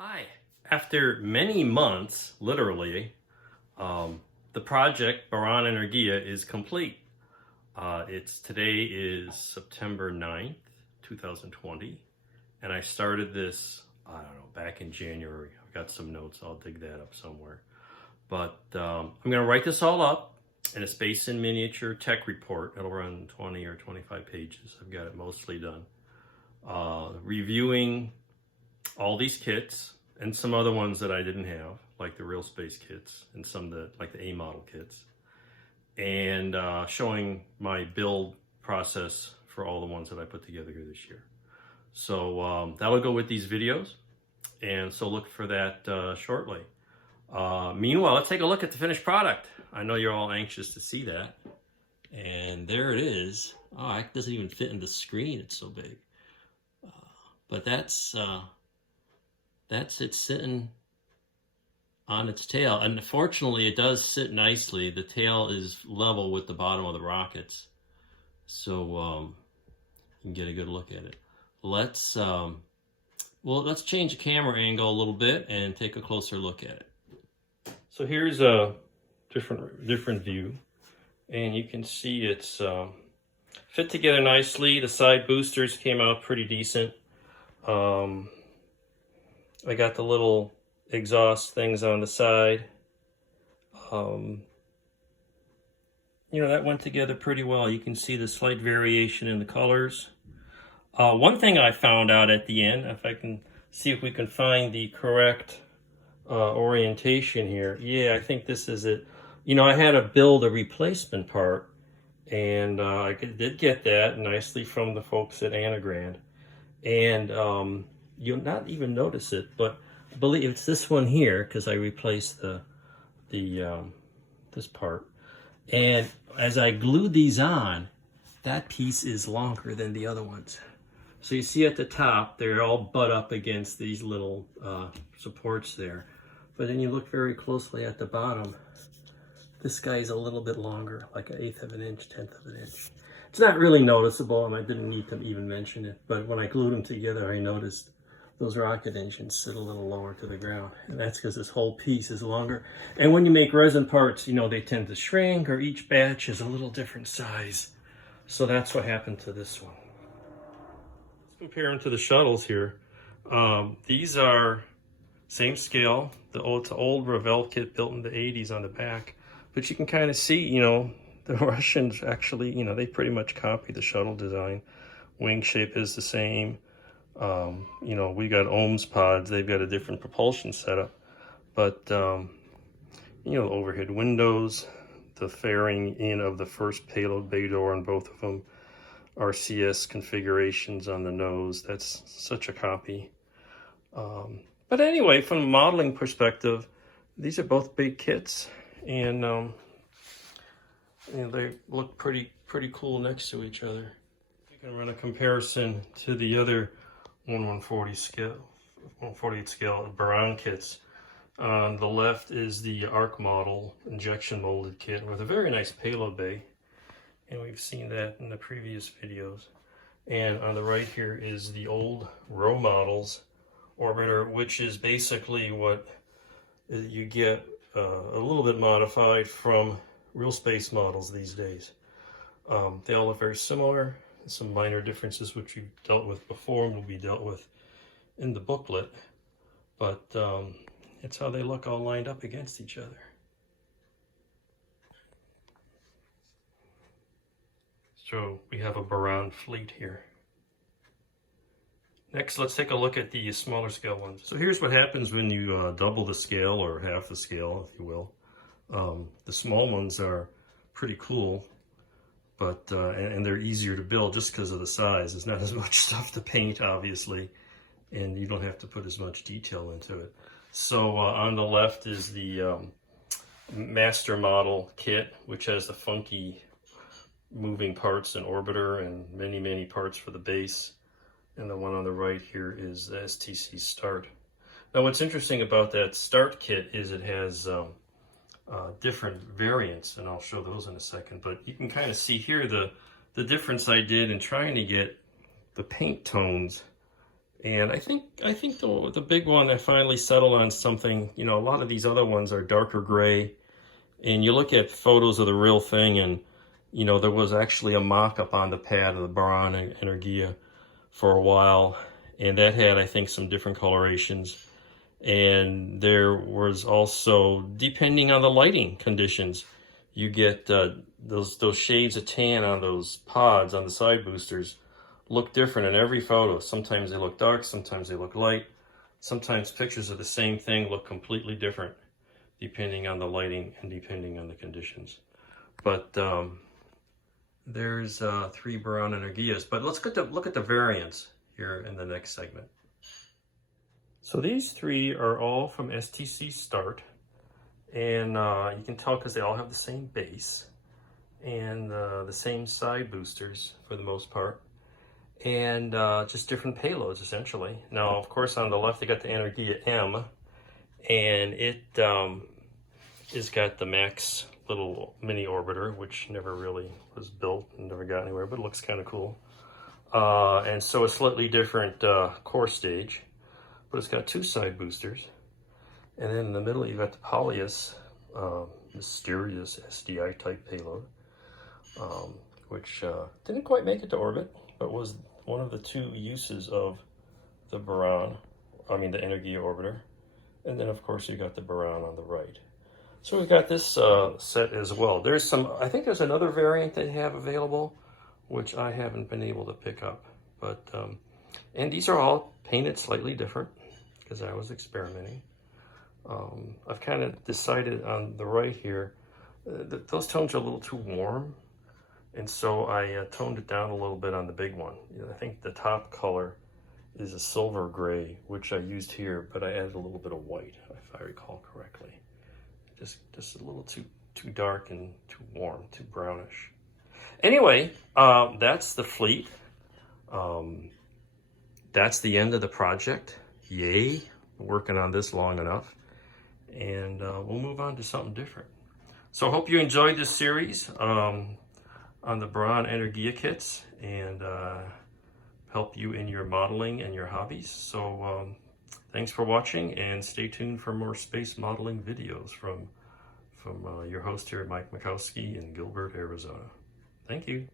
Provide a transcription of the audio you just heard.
Hi. After many months, literally, the project Buran Energia is complete. Today is September 9th, 2020, and I started this, I don't know, back in January. I've got some notes, I'll dig that up somewhere. But I'm going to write this all up in a space and miniature tech report. It'll run 20 or 25 pages. I've got it mostly done. Reviewing all these kits and some other ones that I didn't have, like the real space kits and some that, like the A model kits, and showing my build process for all the ones that I put together here this year. So that'll go with these videos, and so look for that shortly. Meanwhile, let's take a look at the finished product. I know you're all anxious to see that. And there it is. Oh, it doesn't even fit in the screen, it's so big. But that's it sitting on its tail. And fortunately, it does sit nicely. The tail is level with the bottom of the rockets. So you can get a good look at it. Let's change the camera angle a little bit and take a closer look at it. So here's a different view. And you can see it's fit together nicely. The side boosters came out pretty decent. I got the little exhaust things on the side. You know, that went together pretty well. You can see the slight variation in the colors. One thing I found out at the end, if I can see if we can find the correct orientation here. Yeah, I think this is it. You know, I had to build a replacement part, and I did get that nicely from the folks at Anagrand. And you'll not even notice it, but I believe it's this one here because I replaced this part. And as I glued these on, that piece is longer than the other ones. So you see at the top, they're all butt up against these little supports there. But then you look very closely at the bottom. This guy's a little bit longer, like 1/8 of an inch, 1/10 of an inch. It's not really noticeable, and I didn't need to even mention it. But when I glued them together, I noticed those rocket engines sit a little lower to the ground. And that's because this whole piece is longer. And when you make resin parts, you know, they tend to shrink, or each batch is a little different size. So that's what happened to this one. Let's compare them to the shuttles here. These are same scale. It's an old Revell kit built in the 80s on the back. But you can kind of see, you know, the Russians actually, you know, they pretty much copied the shuttle design. Wing shape is the same. You know, we got ohms pods. They've got a different propulsion setup. But, you know, the overhead windows, the fairing in of the first payload bay door on both of them, RCS configurations on the nose. That's such a copy. But anyway, from a modeling perspective, these are both big kits. And you know, they look pretty cool next to each other. You can run a comparison to the other 1/140 scale, 1/48 scale Buran kits. On the left is the ARC model injection molded kit with a very nice payload bay, and we've seen that in the previous videos. And on the right here is the old row models orbiter, which is basically what you get a little bit modified from real space models these days. They all look very similar. Some minor differences which we've dealt with before and will be dealt with in the booklet. But it's how they look all lined up against each other. So we have a Buran fleet here. Next, let's take a look at the smaller scale ones. So here's what happens when you double the scale, or half the scale, if you will. The small ones are pretty cool, but and they're easier to build just because of the size. There's not as much stuff to paint, obviously, and you don't have to put as much detail into it. So on the left is the master model kit, which has the funky moving parts and orbiter and many parts for the base. And the one on the right here is the STC Start. Now what's interesting about that Start kit is it has different variants, and I'll show those in a second. But you can kind of see here the difference I did in trying to get the paint tones And I think the big one, I finally settled on something. You know, a lot of these other ones are darker gray, and you look at photos of the real thing, and you know, there was actually a mock-up on the pad of the Buran Energia for a while, and that had, I think, some different colorations. And there was also, depending on the lighting conditions, you get those shades of tan on those pods on the side boosters look different in every photo. Sometimes they look dark, sometimes they look light. Sometimes pictures of the same thing look completely different depending on the lighting and depending on the conditions. But there's 3 Buran Energias. But let's look at the variants here in the next segment. So these 3 are all from STC Start, and you can tell because they all have the same base and the same side boosters for the most part, and just different payloads essentially. Now, of course, on the left they got the Energia M, and it has got the Max little mini orbiter, which never really was built and never got anywhere, but it looks kind of cool. And so a slightly different core stage, but it's got 2 side boosters. And then in the middle, you've got the Polyus, mysterious SDI type payload, which didn't quite make it to orbit, but was one of the 2 uses of the Buran, the Energia orbiter. And then of course you got the Buran on the right. So we've got this set as well. There's I think there's another variant they have available, which I haven't been able to pick up. But, and these are all painted slightly different because I was experimenting. I've kind of decided on the right here that those tones are a little too warm, and so I toned it down a little bit on the big one. You know, I think the top color is a silver gray, which I used here, but I added a little bit of white, if I recall correctly. Just a little too dark and too warm, too brownish. Anyway, that's the fleet. That's the end of the project. Yay, working on this long enough. And we'll move on to something different. So I hope you enjoyed this series on the Buran Energia kits, and help you in your modeling and your hobbies. So thanks for watching, and stay tuned for more space modeling videos from your host here, Mike Mikowski in Gilbert, Arizona. Thank you.